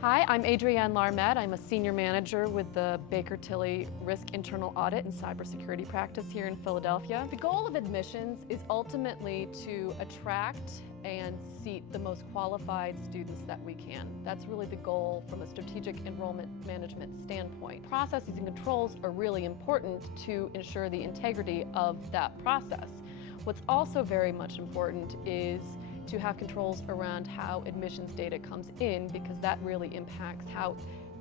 Hi, I'm Adrienne Larmet. I'm a senior manager with the Baker Tilly Risk Internal Audit and Cybersecurity Practice here in Philadelphia. The goal of admissions is ultimately to attract and seat the most qualified students that we can. That's really the goal from a strategic enrollment management standpoint. Processes and controls are really important to ensure the integrity of that process. What's also very much important is to have controls around how admissions data comes in, because that really impacts how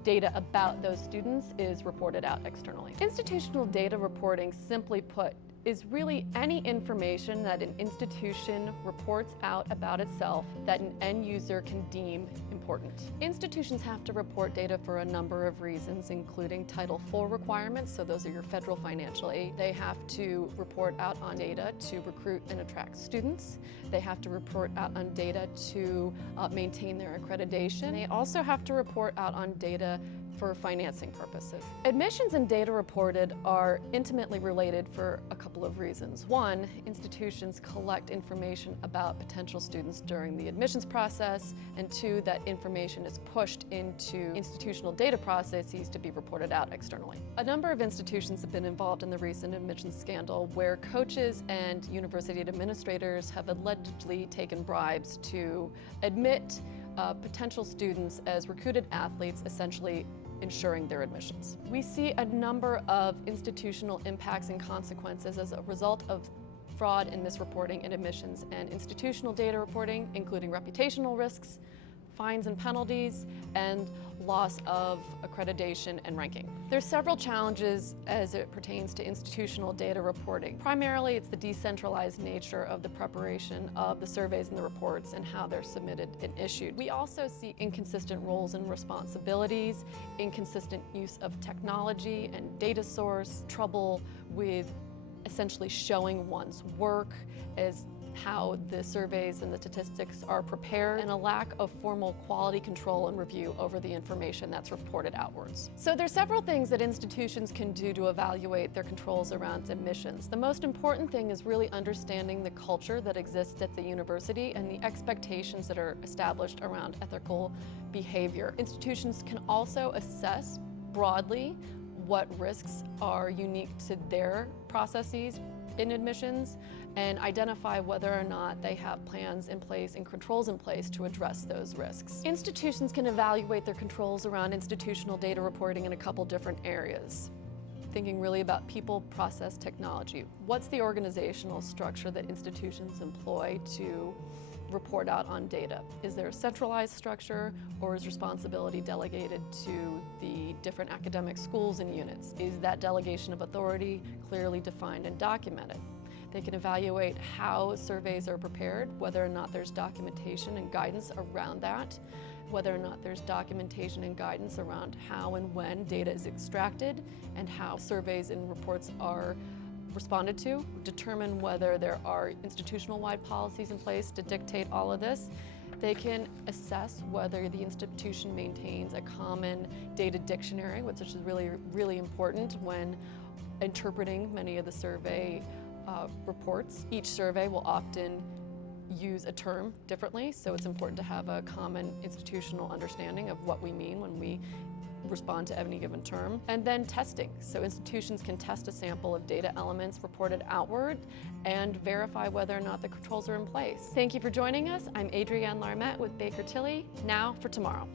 data about those students is reported out externally. Institutional data reporting, simply put, is really any information that an institution reports out about itself that an end user can deem important. Institutions have to report data for a number of reasons, including Title IV requirements, so those are your federal financial aid. They have to report out on data to recruit and attract students. They have to report out on data to maintain their accreditation. They also have to report out on data for financing purposes. Admissions and data reported are intimately related for a couple of reasons. One, institutions collect information about potential students during the admissions process, and two, that information is pushed into institutional data processes to be reported out externally. A number of institutions have been involved in the recent admissions scandal where coaches and university administrators have allegedly taken bribes to admit potential students as recruited athletes, essentially ensuring their admissions. We see a number of institutional impacts and consequences as a result of fraud and misreporting in admissions and institutional data reporting, including reputational risks, fines and penalties, and loss of accreditation and ranking. There's several challenges as it pertains to institutional data reporting. Primarily, it's the decentralized nature of the preparation of the surveys and the reports and how they're submitted and issued. We also see inconsistent roles and responsibilities, inconsistent use of technology and data source, trouble with essentially showing one's work as how the surveys and the statistics are prepared, and a lack of formal quality control and review over the information that's reported outwards. So there's several things that institutions can do to evaluate their controls around admissions. The most important thing is really understanding the culture that exists at the university and the expectations that are established around ethical behavior. Institutions can also assess broadly what risks are unique to their processes in admissions and identify whether or not they have plans in place and controls in place to address those risks. Institutions can evaluate their controls around institutional data reporting in a couple different areas. Thinking really about people, process, technology. What's the organizational structure that institutions employ to report out on data? Is there a centralized structure, or is responsibility delegated to the different academic schools and units? Is that delegation of authority clearly defined and documented? They can evaluate how surveys are prepared, whether or not there's documentation and guidance around that, whether or not there's documentation and guidance around how and when data is extracted, and how surveys and reports are responded to, determine whether there are institutional-wide policies in place to dictate all of this. They can assess whether the institution maintains a common data dictionary, which is really important when interpreting many of the survey reports. Each survey will often use a term differently, so it's important to have a common institutional understanding of what we mean when we respond to any given term. And then testing. So institutions can test a sample of data elements reported outward and verify whether or not the controls are in place. Thank you for joining us. I'm Adrienne Larmet with Baker Tilly. Now for tomorrow.